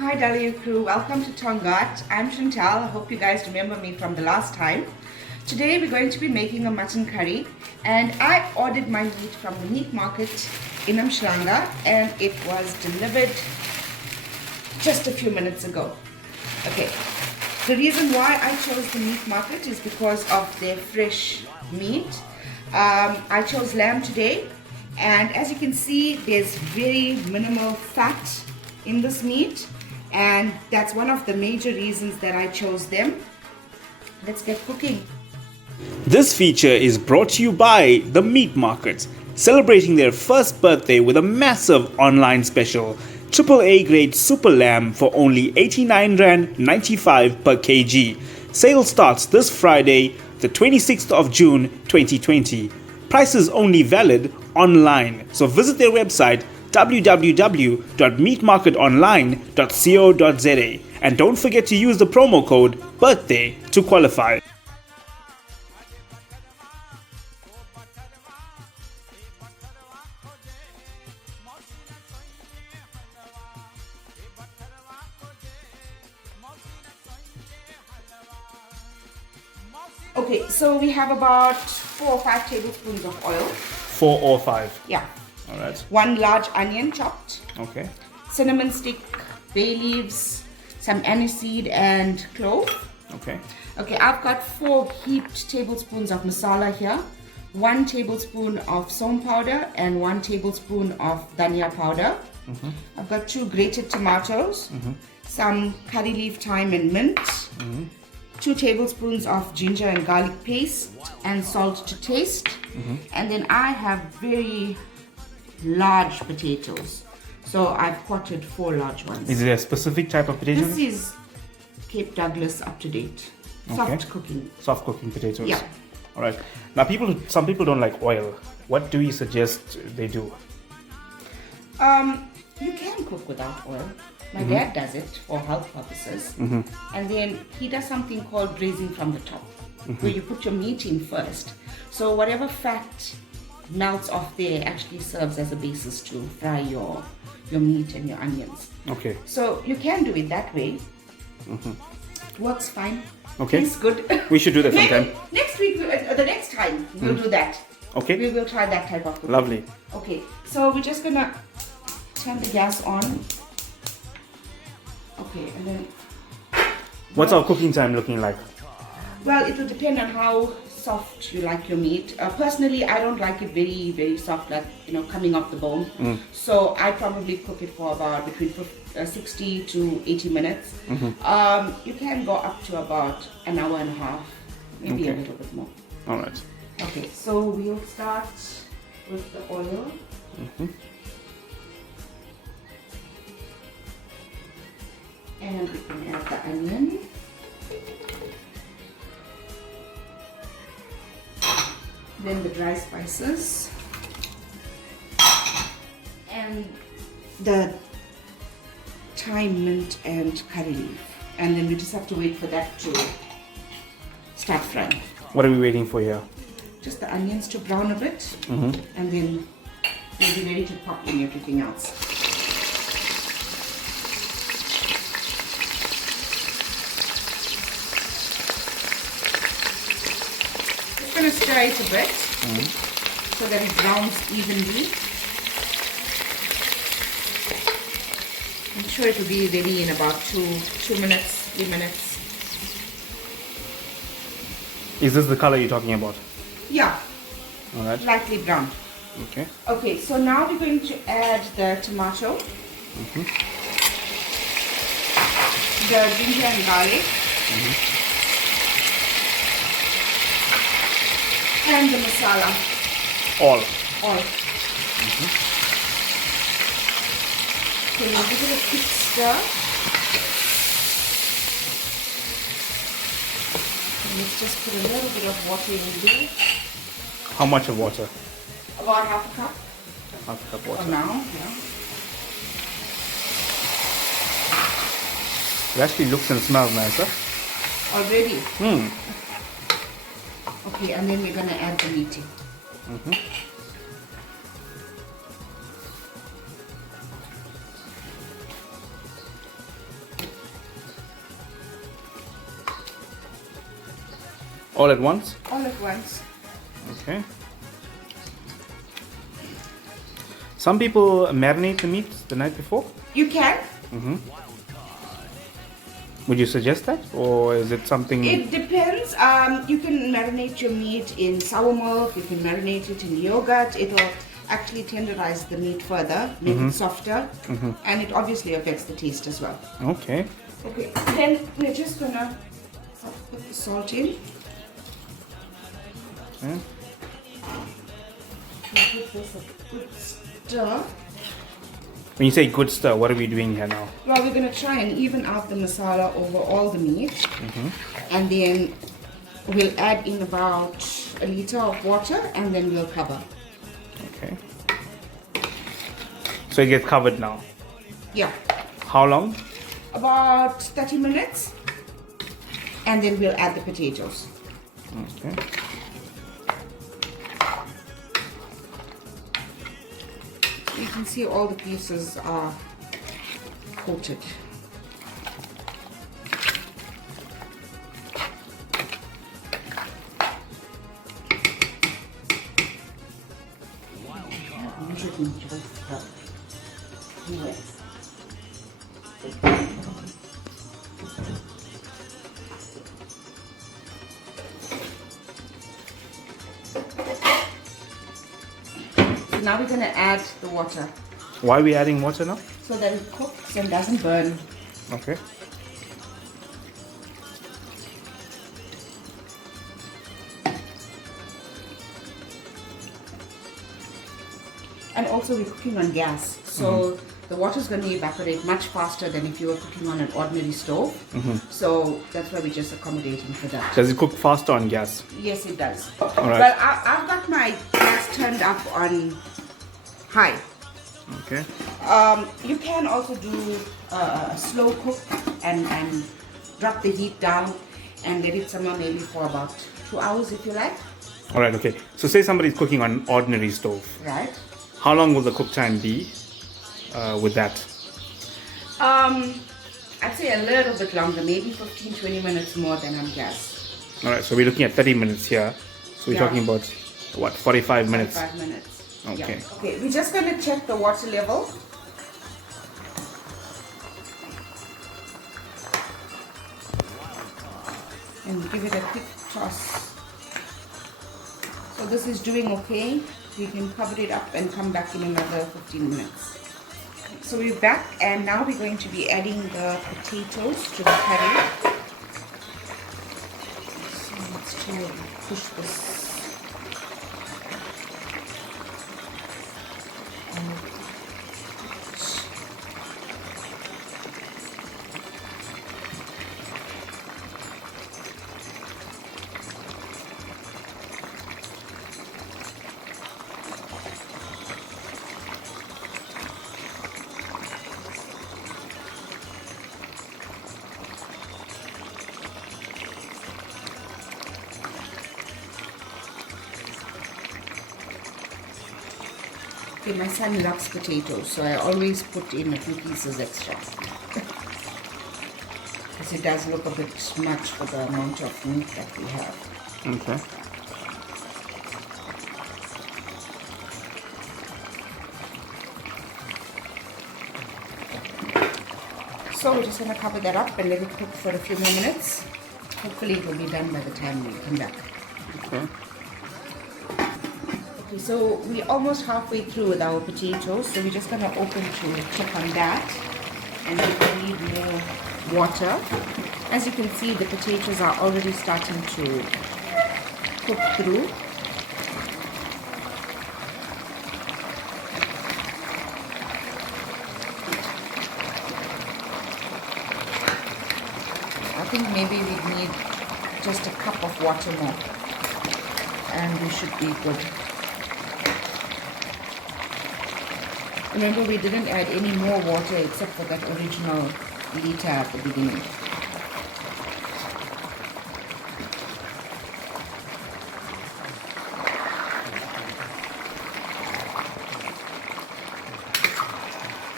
Hi Dalia crew, welcome to Tongaat. I'm Chantal. I hope you guys remember me from the last time. Today we're going to be making a mutton curry, and I ordered my meat from the meat market in Umhlanga and it was delivered just a few minutes ago. Okay, the reason why I chose the meat market is because of their fresh meat. I chose lamb today, and as you can see there's very minimal fat in this meat, and that's one of the major reasons that I chose them. Let's get cooking. This feature is brought to you by the Meat Market, celebrating their first birthday with a massive online special. AAA grade super lamb for only 89 Rand 95 per kg. Sale starts this Friday, the 26th of June 2020. Prices only valid online. So visit their website www.meatmarketonline.co.za and don't forget to use the promo code BIRTHDAY to qualify. Okay, so we have about 4 or 5 tablespoons of oil. 4 or 5? Yeah. Alright. 1 large onion chopped. Okay. Cinnamon stick, bay leaves, some aniseed and clove. Okay. Okay, I've got 4 heaped tablespoons of masala here, 1 tablespoon of soomph powder and 1 tablespoon of dhania powder. I've got 2 grated tomatoes, some curry leaf, thyme and mint, 2 tablespoons of ginger and garlic paste and salt to taste. And then I have very large potatoes, so I've potted 4 large ones. Is it a specific type of potato? This is Cape Douglas up to date. Soft cooking. Soft cooking potatoes. Yeah. All right. Now, some people don't like oil. What do you suggest they do? You can cook without oil. My dad does it for health purposes. And then he does something called braising from the top, where you put your meat in first. So whatever fat melts off there actually serves as a basis to fry your meat and your onions. Okay. So you can do it that way. Works fine. Okay. Tastes good. We should do that sometime. Maybe next week, the next time, we'll do that. Okay. We will try that type of cooking. Lovely. Okay, so we're just gonna turn the gas on. Okay, and then... What's our cooking time looking like? Well, it will depend on how soft you like your meat. Personally, I don't like it very, very soft, like, coming off the bone. So I probably cook it for about between 60 to 80 minutes. You can go up to about an hour and a half, maybe a little bit more. All right. Okay, so we'll start with the oil. And we can add the onion. Then the dry spices. And the thyme, mint and curry leaf. And then we just have to wait for that to start frying. What are we waiting for here? Just the onions to brown a bit. And then we'll be ready to pop in everything else. I'm going to stir it a bit so that it browns evenly. I'm sure it will be ready in about 2 minutes, 3 minutes. Is this the color you're talking about? Yeah. All right. Lightly brown. Okay. Okay, so now we're going to add the tomato, the ginger and garlic, and the masala. All. Okay, now give it a quick stir. And let's just put a little bit of water in there. How much of water? About half a cup. Half a cup For water. now, yeah. It actually looks and smells nicer. Already. Okay, and then we're gonna add the meat in. All at once? all at once. Okay. Some people marinate the meat the night before. You can. Would you suggest that, or is it something? It depends. You can marinate your meat in sour milk. You can marinate it in yogurt. It'll actually tenderize the meat further, make it softer, and it obviously affects the taste as well. Okay. Okay, then we're just gonna put the salt in. Okay. Give this a good stir. When you say good stir, what are we doing here now? Well, we're gonna try and even out the masala over all the meat, and then we'll add in about a liter of water, and then we'll cover. Okay. So it gets covered now. Yeah, How long? about 30 minutes, and then we'll add the potatoes. Okay. You can see all the pieces are coated. So now we're going to add the water Why are we adding water now? so that it cooks and doesn't burn. Okay. And also we're cooking on gas, so the water is going to evaporate much faster than if you were cooking on an ordinary stove. So that's why we're just accommodating for that. Does it cook faster on gas? Yes, it does. Alright. But I've got my gas turned up on high. Okay. You can also do a slow cook and drop the heat down and let it simmer maybe for about 2 hours if you like. All right. Okay. So say somebody's cooking on an ordinary stove. Right. How long will the cook time be with that? I'd say a little bit longer, maybe 15-20 minutes more than on gas. All right. So we're looking at 30 minutes here. So we're Yeah. talking about what, 45 minutes? 5 minutes. Okay. Yeah. Okay, we're just going to check the water level. And give it a quick toss. So this is doing okay. We can cover it up and come back in another 15 minutes. So we're back, and now we're going to be adding the potatoes to the curry. So let's try and push this. Okay, my son loves potatoes, so I always put in a few pieces extra. Because it does look a bit much for the amount of meat that we have. Okay. So we're just going to cover that up and let it cook for a few more minutes. Hopefully it will be done by the time we come back. Okay. Okay, so we're almost halfway through with our potatoes, so we're just going to open to check on that, and if we need more water. As you can see, the potatoes are already starting to cook through. I think maybe we need just a cup of water more, and we should be good. Remember, we didn't add any more water except for that original liter at the beginning.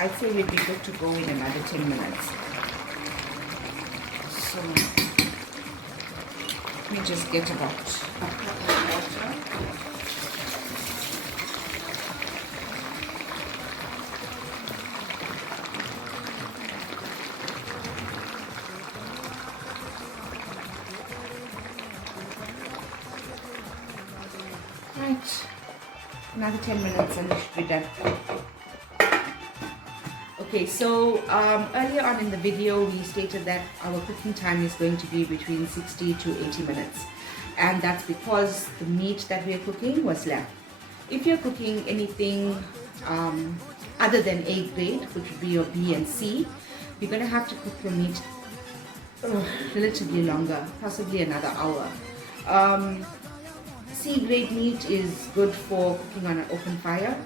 I'd say we'd be good to go in another 10 minutes. So, we me just get about a cup of water. Right, another 10 minutes and it should be done. Okay, so earlier on in the video we stated that our cooking time is going to be between 60 to 80 minutes, and that's because the meat that we are cooking was lamb. If you're cooking anything other than A grade, which would be your B and C, you're going to have to cook your meat relatively longer, possibly another hour. C grade meat is good for cooking on an open fire.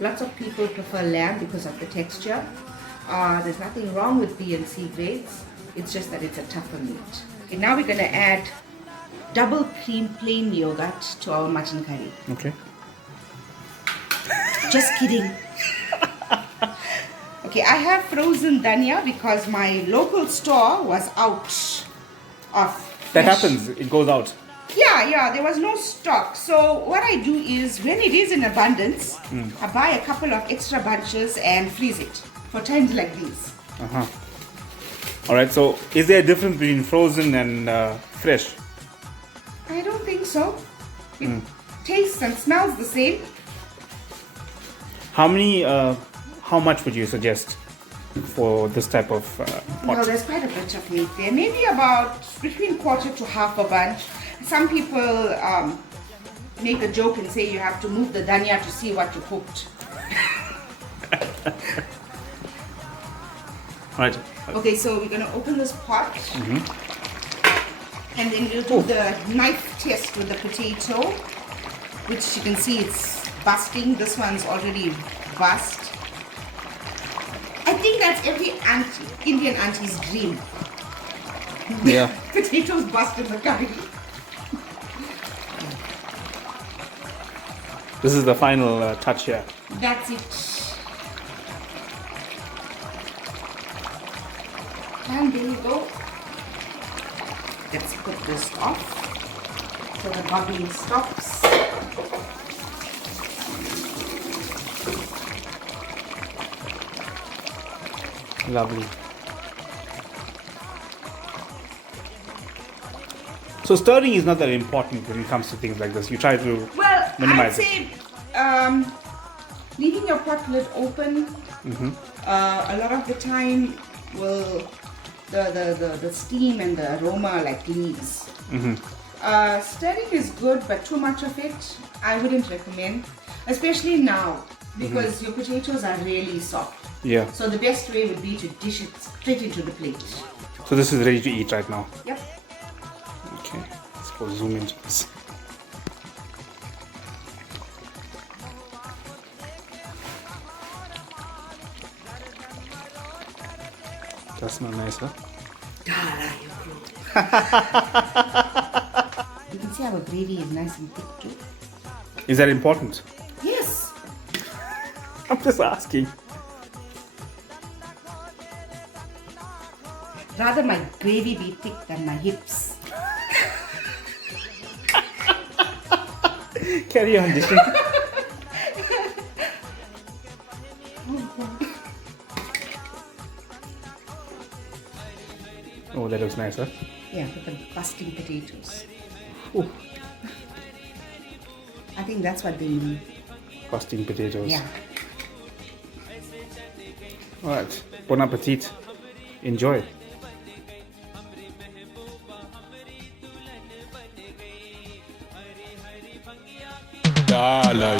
Lots of people prefer lamb because of the texture. There's nothing wrong with B and C grades, it's just that it's a tougher meat. Okay, now we're going to add double cream plain yogurt to our mutton curry. Okay. Just kidding. Okay, I have frozen dhania because my local store was out of That fresh. happens, it goes out. Yeah, there was no stock. So what I do is, when it is in abundance, I buy a couple of extra bunches and freeze it for times like these. Alright, so is there a difference between frozen and fresh? I don't think so. It tastes and smells the same. How much would you suggest for this type of Well, pot? there's quite a bit of meat there. Maybe about between quarter to half a bunch. Some people make a joke and say you have to move the dhania to see what you cooked. Right. Okay, so we're going to open this pot. And then we'll do the knife test with the potato, which you can see it's busting. This one's already bust. I think that's every Indian auntie's dream. Yeah. Potatoes bust in the curry. This is the final touch here. That's it. And there you go. Let's put this off so the bubbling stops. Lovely. So stirring is not that important when it comes to things like this. You try to Well, minimize I'd say leaving your pot lid open a lot of the time will the steam and the aroma like leaves. Stirring is good, but too much of it I wouldn't recommend, especially now because your potatoes are really soft. Yeah. So the best way would be to dish it straight into the plate. So this is ready to eat right now. Yep. Okay. Let's go zoom into this. That smells nice, huh? Dara, you grow. You can see our gravy is nice and thick too. Is that important? Yes. I'm just asking. Rather my gravy be thick than my hips. Carry on dishing. Oh, that looks nice, huh? Yeah, with the busting potatoes. Ooh, I think that's what they mean. busting potatoes. Yeah. Alright. Bon appetit. Enjoy. Dala,